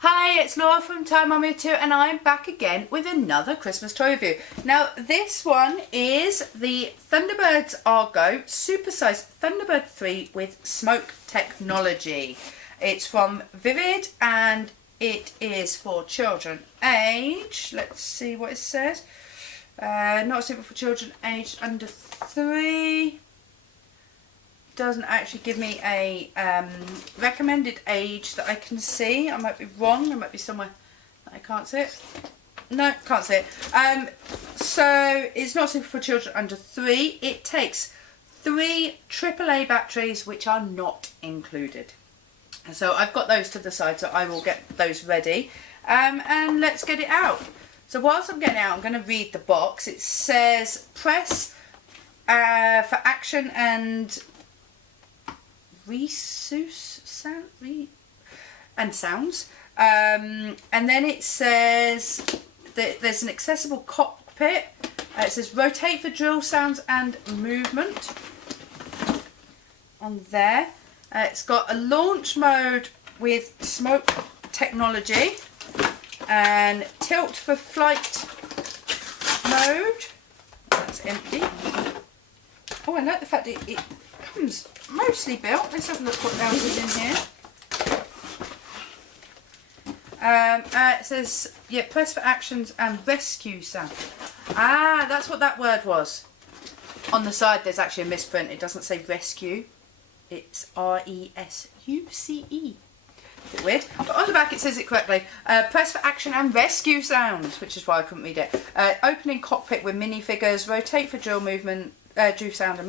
Hi, it's Laura from Time Mummy 2 and I'm back again with another Christmas toy review. Now this one is the Thunderbirds Argo Supersize Thunderbird 3 with smoke technology. It's from Vivid and it is for children age, let's see what it says, not suitable for children aged under 3. Doesn't actually give me a recommended age that I can see. I might be wrong. There might be somewhere that I can't see it. No, can't see it. So it's not suitable for children under 3. It takes 3 AAA batteries, which are not included. So I've got those to the side, so I will get those ready. And let's get it out. So whilst I'm getting it out, I'm going to read the box. It says press for action and sounds, and then it says that there's an accessible cockpit. It says rotate for drill sounds and movement on there. It's got a launch mode with smoke technology and tilt for flight mode. That's empty. Oh, I like the fact that it comes mostly built. Let's have a look what else is in here. It says, yeah, press for actions and rescue sound. Ah, that's what that word was. On the side there's actually a misprint. It doesn't say rescue. It's R-E-S-U-C-E. A bit weird. But on the back it says it correctly. Press for action and rescue sounds, which is why I couldn't read it. Opening cockpit with minifigures. Rotate for drill movement, drill sound and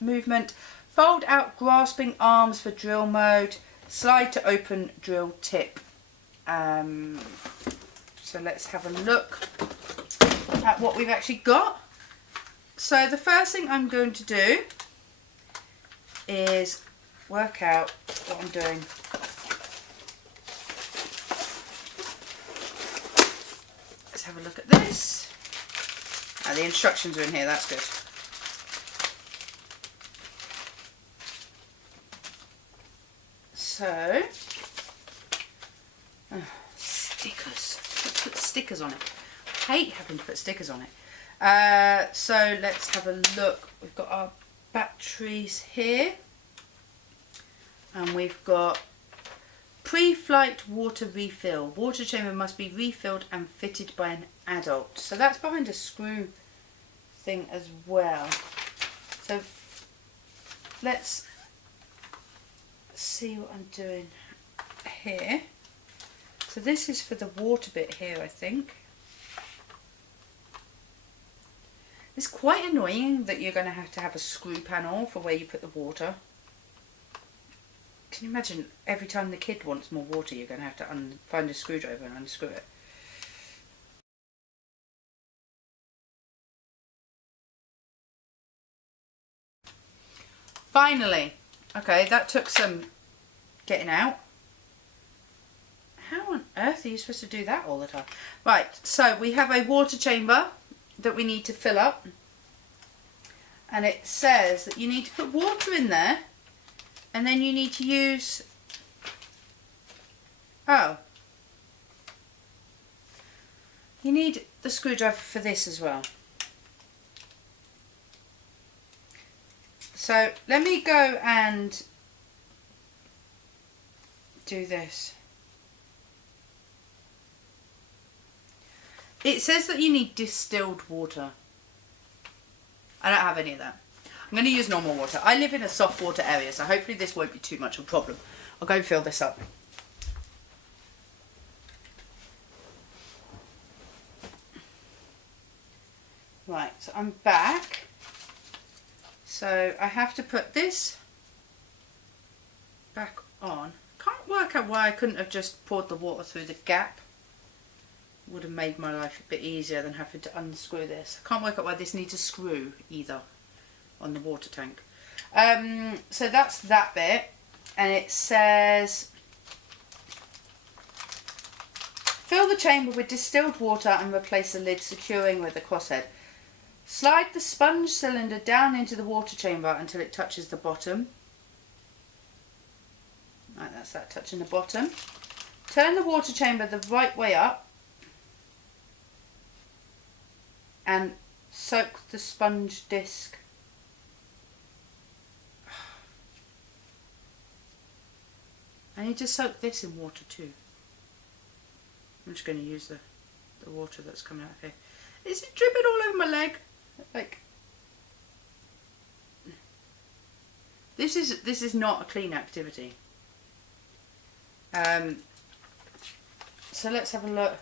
movement. Fold out grasping arms for drill mode. Slide to open drill tip. So let's have a look at what we've actually got. So the first thing I'm going to do is work out what I'm doing. Let's have a look at this. The instructions are in here, that's good. So, stickers. Let's put stickers on it. I hate having to put stickers on it. So let's have a look. We've got our batteries here. And we've got pre-flight water refill. Water chamber must be refilled and fitted by an adult. So that's behind a screw thing as well. So let's see what I'm doing here. So this is for the water bit here, I think. It's quite annoying that you're going to have a screw panel for where you put the water. Can you imagine every time the kid wants more water you're going to have to find a screwdriver and unscrew it? Finally! Okay, that took some getting out. How on earth are you supposed to do that all the time? Right, so we have a water chamber that we need to fill up. And it says that you need to put water in there. And then you need to use... Oh. You need the screwdriver for this as well. So let me go and do this. It says that you need distilled water. I don't have any of that. I'm going to use normal water. I live in a soft water area, so hopefully this won't be too much of a problem. I'll go and fill this up. Right, so I'm back. So I have to put this back on. Can't work out why I couldn't have just poured the water through the gap. Would have made my life a bit easier than having to unscrew this. I can't work out why this needs a screw either on the water tank. So that's that bit, and it says fill the chamber with distilled water and replace the lid, securing with a crosshead. Slide the sponge cylinder down into the water chamber until it touches the bottom. Right, that's that touching the bottom. turn the water chamber the right way up and soak the sponge disc. I need to soak this in water too. I'm just going to use the water that's coming out of here. Is it dripping all over my leg? Like, this is not a clean activity. So let's have a look.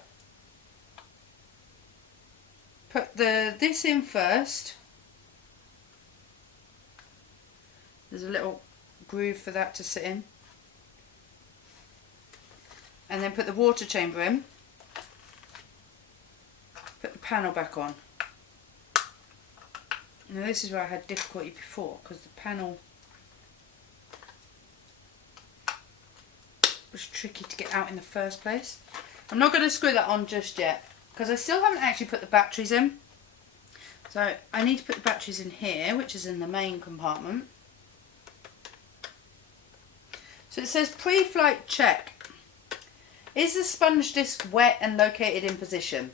Put this in first. There's a little groove for that to sit in. And then put the water chamber in. Put the panel back on. Now this is where I had difficulty before, because the panel was tricky to get out in the first place. I'm not going to screw that on just yet, because I still haven't actually put the batteries in. So I need to put the batteries in here, which is in the main compartment. So it says pre-flight check. Is the sponge disc wet and located in position?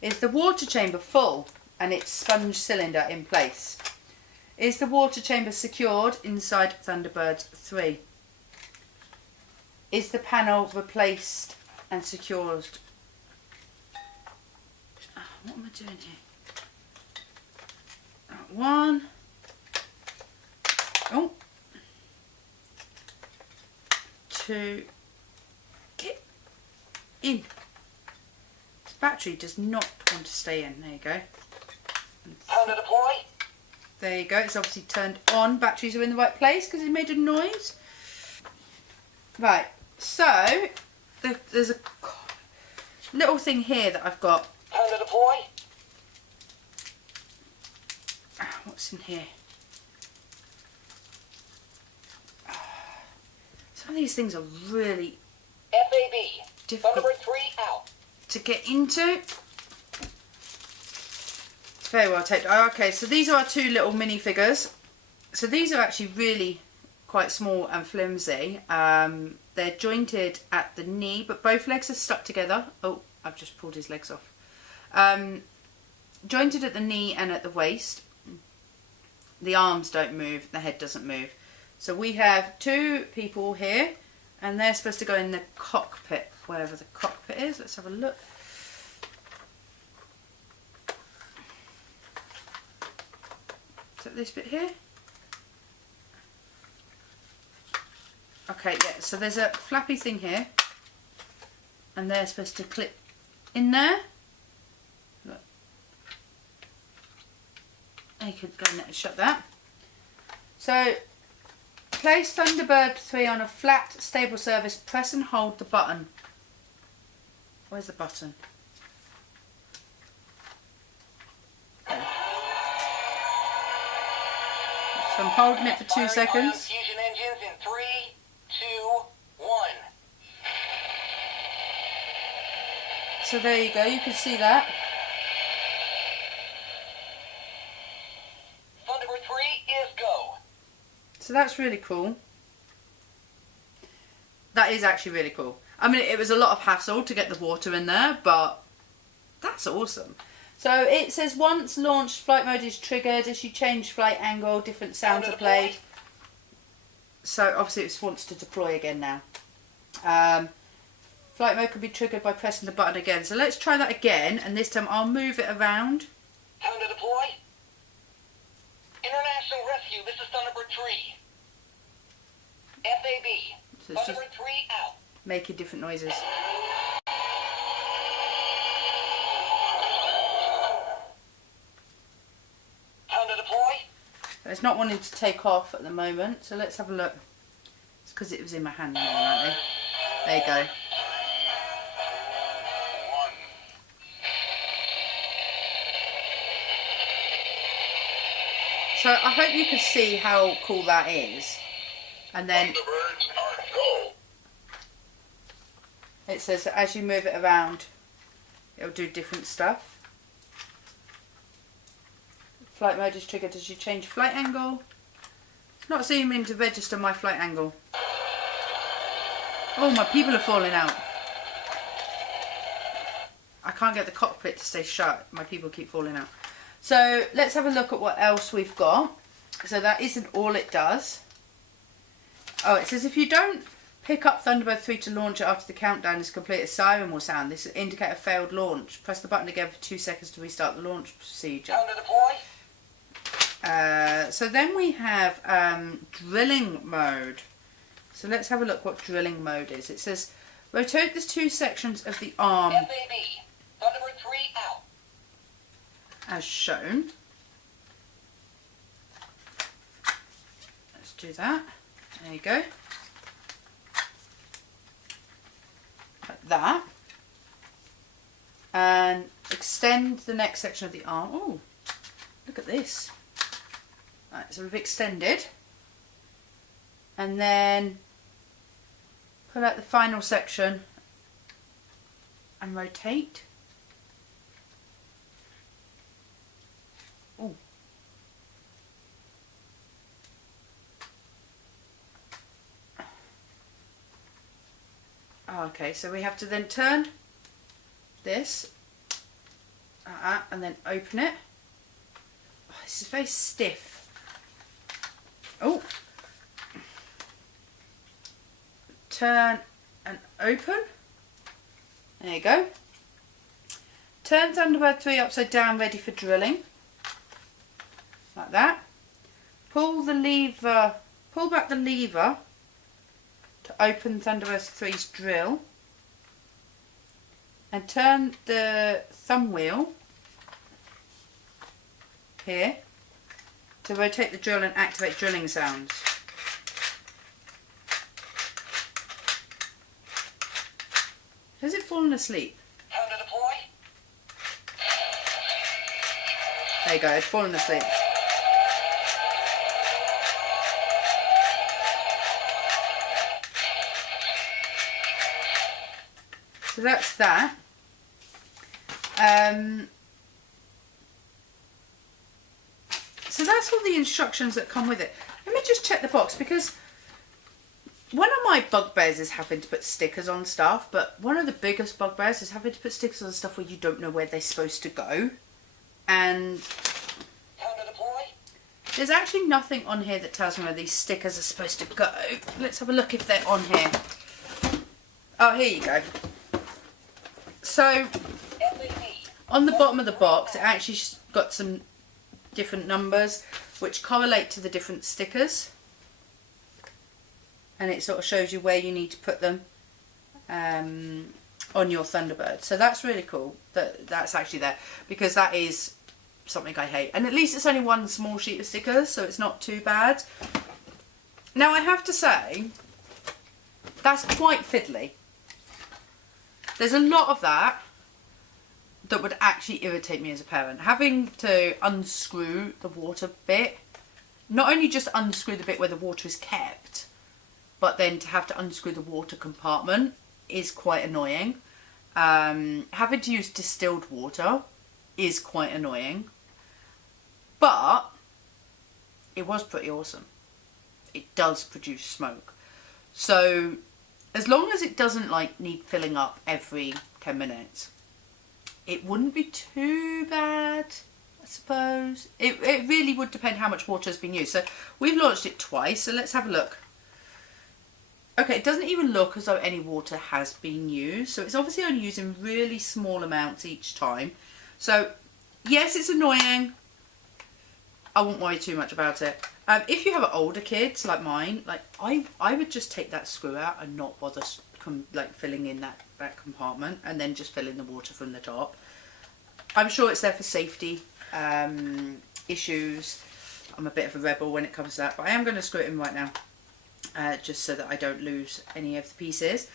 Is the water chamber full and its sponge cylinder in place? Is the water chamber secured inside Thunderbirds 3? Is the panel replaced and secured? Oh, what am I doing here? 1. Oh. 2. Get in. This battery does not want to stay in. There you go. Time to deploy. There you go. It's obviously turned on. Batteries are in the right place because it made a noise. Right. So there's a little thing here that I've got. Time to deploy. What's in here? Some of these things are really FAB. difficult Thunderbird 3 out. to get into. It's very well taped. Oh, okay, so these are our 2 little minifigures. So these are actually really quite small and flimsy. They're jointed at the knee, but both legs are stuck together. Oh, I've just pulled his legs off. Jointed at the knee and at the waist. The arms don't move, the head doesn't move. So we have 2 people here, and they're supposed to go in the cockpit, wherever the cockpit is. Let's have a look. Is that this bit here? Okay, yeah, so there's a flappy thing here, and they're supposed to clip in there. Look. You could go and shut that. So, place Thunderbird 3 on a flat, stable surface, press and hold the button. Where's the button? So I'm holding it for 2 seconds. Fusion engines in 3, 2, 1. So there you go, you can see that. Thunderbird 3 is go. So that's really cool. That is actually really cool. I mean, it was a lot of hassle to get the water in there, but that's awesome. So it says once launched, flight mode is triggered. As you change flight angle, different sounds are played. So obviously it wants to deploy again now. Flight mode can be triggered by pressing the button again. So let's try that again, and this time I'll move it around. Time to deploy. International Rescue, this is Thunderbird 3. FAB. So it's just Thunderbird 3 out. making different noises. Time to deploy. It's not wanting to take off at the moment, so let's have a look. It's because it was in my hand more than likely. There you go. So I hope you can see how cool that is. And then it says that as you move it around, it'll do different stuff. Flight mode is triggered as you change flight angle. It's not seeming to register my flight angle. Oh, my people are falling out. can't get the cockpit to stay shut. My people keep falling out. So let's have a look at what else we've got. So that isn't all it does. Oh, it says if you don't pick up Thunderbird 3 to launch it after the countdown is complete, a siren will sound. This will indicate a failed launch. Press the button again for 2 seconds to restart the launch procedure. Time to deploy. So then we have drilling mode. So let's have a look what drilling mode is. It says rotate the 2 sections of the arm FAB. Thunderbird 3 out. as shown. Let's do that. There you go. Like that. And extend the next section of the arm. Oh, look at this. Right, so we've extended. And then pull out the final section and rotate. Oh. Oh, okay, so we have to then turn this and then open it. Oh, this is very stiff. Oh. Turn and open. There you go. Turn Thunderbird 3 upside down, ready for drilling. Like that. Pull the lever, pull back the lever to open Thunderbird 3's drill. And turn the thumb wheel here to rotate the drill and activate drilling sounds. Has it fallen asleep? Time to deploy. There you go, it's fallen asleep. So that's that. So that's all the instructions that come with it. Let me just check the box, because one of my bugbears is having to put stickers on stuff, but one of the biggest bugbears is having to put stickers on stuff where you don't know where they're supposed to go. And Time to deploy. there's actually nothing on here that tells me where these stickers are supposed to go. Let's have a look if they're on here. Oh, here you go. So FAB. on the bottom of the box, it actually got some different numbers which correlate to the different stickers. And it sort of shows you where you need to put them on your Thunderbird. So that's really cool that that's actually there, because that is something I hate. And at least it's only one small sheet of stickers, so it's not too bad. Now I have to say, that's quite fiddly. There's a lot of that would actually irritate me as a parent. Having to unscrew the water bit, not only just unscrew the bit where the water is kept, but then to have to unscrew the water compartment is quite annoying. Having to use distilled water is quite annoying. But it was pretty awesome. It does produce smoke. So as long as it doesn't like need filling up every 10 minutes, it wouldn't be too bad, I suppose. It really would depend how much water has been used. So we've launched it twice, so let's have a look. Okay, it doesn't even look as though any water has been used. So it's obviously only using really small amounts each time. So yes, it's annoying. I won't worry too much about it. If you have older kids like mine, like I would just take that screw out and not bother filling in that compartment, and then just fill in the water from the top. I'm sure it's there for safety issues. I'm a bit of a rebel when it comes to that, but I am going to screw it in right now. Just so that I don't lose any of the pieces.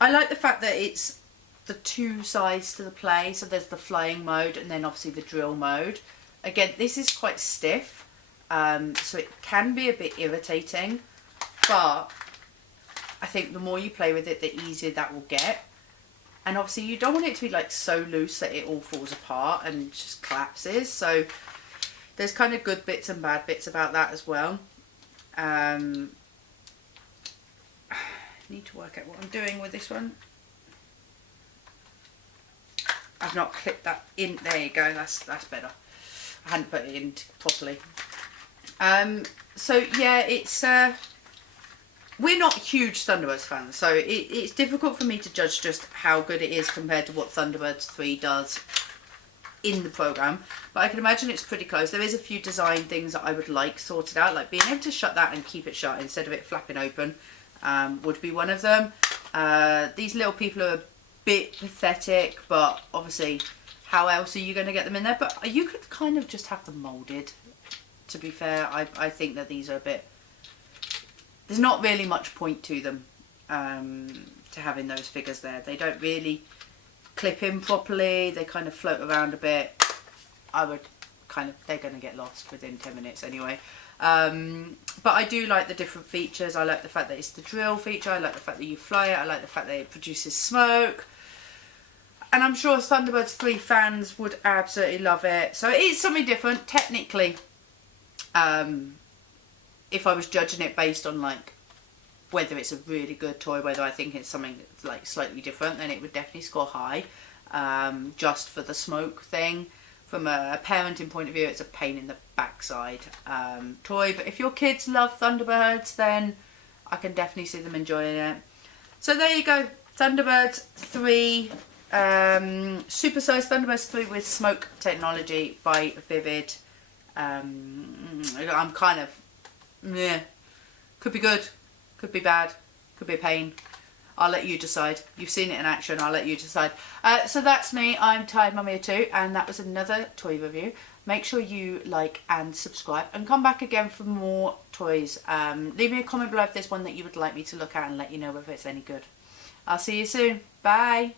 I like the fact that it's the 2 sides to the play. So there's the flying mode and then obviously the drill mode. Again, this is quite stiff, so it can be a bit irritating, but I think the more you play with it, the easier that will get. And obviously you don't want it to be like so loose that it all falls apart and just collapses. So there's kind of good bits and bad bits about that as well. I need to work out what I'm doing with this one. I've not clipped that in. There you go. That's better. I hadn't put it in properly. So yeah, it's we're not huge Thunderbirds fans, so it's difficult for me to judge just how good it is compared to what Thunderbirds 3 does in the programme. But I can imagine it's pretty close. There is a few design things that I would like sorted out, like being able to shut that and keep it shut instead of it flapping open would be one of them. These little people are a bit pathetic, but obviously how else are you going to get them in there? But you could kind of just have them moulded, to be fair. I think that these are a bit... There's not really much point to them, to having those figures there. They don't really clip in properly. They kind of float around a bit. I would kind of... They're going to get lost within 10 minutes anyway. But I do like the different features. I like the fact that it's the drill feature. I like the fact that you fly it. I like the fact that it produces smoke. And I'm sure Thunderbirds 3 fans would absolutely love it. So it is something different. Technically, if I was judging it based on like whether it's a really good toy, whether I think it's something that's like slightly different, then it would definitely score high. Just for the smoke thing. From a parenting point of view, it's a pain in the backside toy. But if your kids love Thunderbirds, then I can definitely see them enjoying it. So there you go. Thunderbirds 3. Supersize Thunderbirds 3 with smoke technology by Vivid. I'm kind of... Yeah. Could be good. Could be bad. Could be a pain. I'll let you decide. You've seen it in action. I'll let you decide. So that's me. I'm Tired Mummy 2, and that was another toy review. Make sure you like and subscribe, and come back again for more toys. Leave me a comment below if there's one that you would like me to look at and let you know if it's any good. I'll see you soon. Bye.